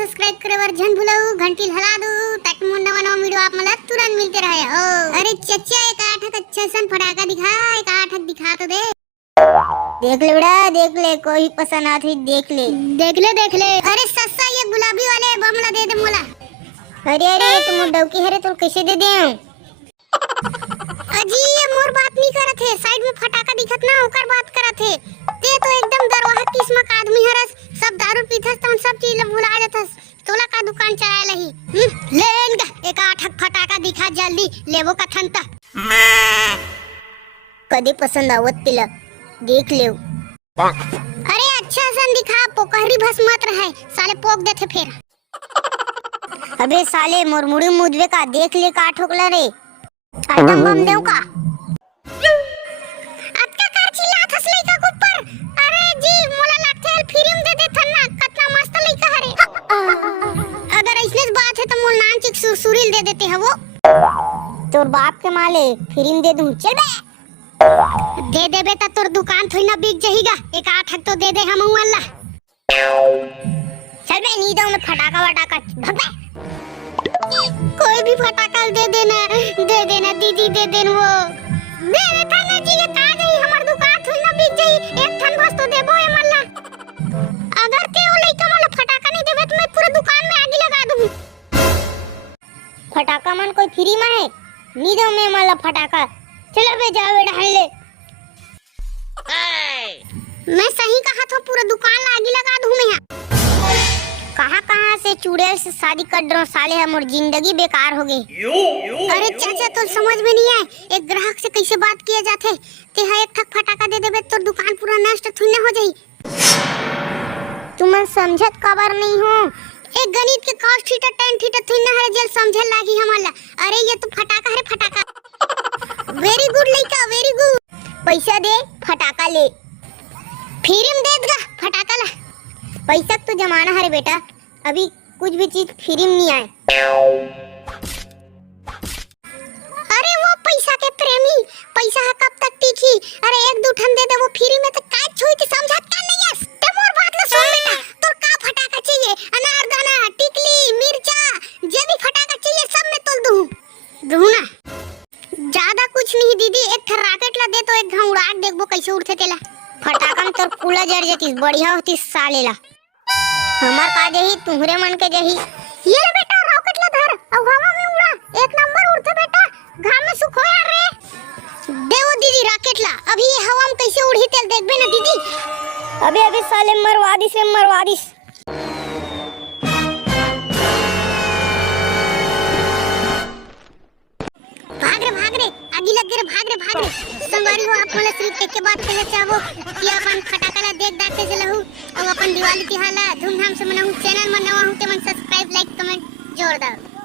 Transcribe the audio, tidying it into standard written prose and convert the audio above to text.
Subscribe करे बर झन भुलाऊ, घंटी हला दो ताकि मोर नवा नवा वीडियो आप मला तुरंत मिलते रहे हो। अरे चचा एक आठक अच्छा सन फटाका दिखा, एक आठक दिखा तो दे। देख ले बेटा देख ले, कोई पसंद आती देख ले देख ले। अरे सस्ता ये गुलाबी वाले बम ला दे दे मोला। अरे तुम डौकी हरे तो कैसे दे दे? अजी ये मोर बात नहीं करत है, साइड में फटाका दिखत ना ओकर बात करत है। ते तो एकदम दरवाहा किस्म का आदमी हरस, सब दारू पीथस तो सब चीज भुला जातस। तोला का दुकान चलाए लही लेन गा एक आठक फटाका दिखा जल्दी लेबो कथन त कदे पसंद आवत तिला देख ले। अरे अच्छा सन दिखा, पोकहरी भस मत रहे साले पोक देथे फिर। अबे साले मोर मुड़ी मुदवे का देख ले का ठोकला रे, आइटम बम देऊ का? अतका कर चिल्लात हस लइका के ऊपर। अरे जी मोला लागथे फिल्म दे देथन ना, कितना मस्त लइका हरे। अगर ऐसने बात है तो मोर नाम चिक सुरसुरील दे देते हवो। तोर बाप के माले फिल्म दे दूं चल बे। दे देबे त तोर दुकान थोई ना बिक जहीगा, एक आठक तो दे दे हम अल्लाह। चल बे नी दो में फटाका वटाका भग बे। कोई भी फटाका दे देना दीदी दे देन वो दे देता ना जी ये का नहीं हमर दुकान थोई ना बिक जही, एक ठन बस तो देबो ए मल्ला। अगर ते ओ लइका वाला फटाका नहीं देबे तो मैं पूरा दुकान में आग लगा दूं। फटाका मन कोई फ्री में है नी दो मैं मल्ला फटाका। चलो बे जाओ बेटा हल्ले। मैं सही कहा तो पूरा दुकान आग लगा दूं मैं। कहाँ से चुड़ैल से शादी कर दो साले, हमर जिंदगी बेकार हो गई। अरे चाचा तो समझ में नहीं आए एक ग्राहक से कैसे बात किया जाते। ते है एक ठक फटाका दे देबे तो दुकान पूरा नष्ट थुने हो जाई। तुम समझत काबर नहीं हो, एक गणित के cos थीटा tan थीटा थुने हरे जल समझे लागी हमला। अरे ये तो फटाका है फटाका। वेरी गुड लइका वेरी गुड। पैसा दे फटाका ले, फिल्म दे दगा फटाका ला। पैसा तो जमाना है रे बेटा, अभी कुछ भी चीज फ्री में नहीं आए। अरे वो पैसा के प्रेमी, पैसा है कब तक टिकी? अरे एक दो ठन दे दे वो फ्री में तो काय छुई के समझत का नहीं है। ते मोर बात ल सुन बेटा, तोर का फटाका चाहिए? अनारदाना टिकली मिर्चा जे भी फटाका चाहिए सब मैं तोल दूं ना। ज्यादा कुछ नहीं दीदी, एक ठर रॉकेट ला दे तो एक घाव उड़ा देखबो कैसे उड़थे तेला। फटाका में तोर पूरा जड़ जतिस, बढ़िया होतिस साले ला। हमार का जही तुहरे मन के जही। ये ले बेटा रॉकेट ला धर और हवा में उड़ा, एक नंबर उड़ते बेटा, घाम में सुख होया रे। देवो दीदी रॉकेट ला, अभी ये हवा में कैसे उड़ी तेल देखबे ना दीदी। अबे साले मरवादिस रे मरवादिस। भाग रे आगे लग रे भाग रे। संगवारी हो आप मोला सिर्फ एक के बात कहना चाहबो कि अपन फटाका ला देख दाख के चलहु और अपन दिवाली तिहार ला धूमधाम से मनाहु। चैनल में नवा हूं ते मन सब्सक्राइब लाइक कमेंट जोर दाओ।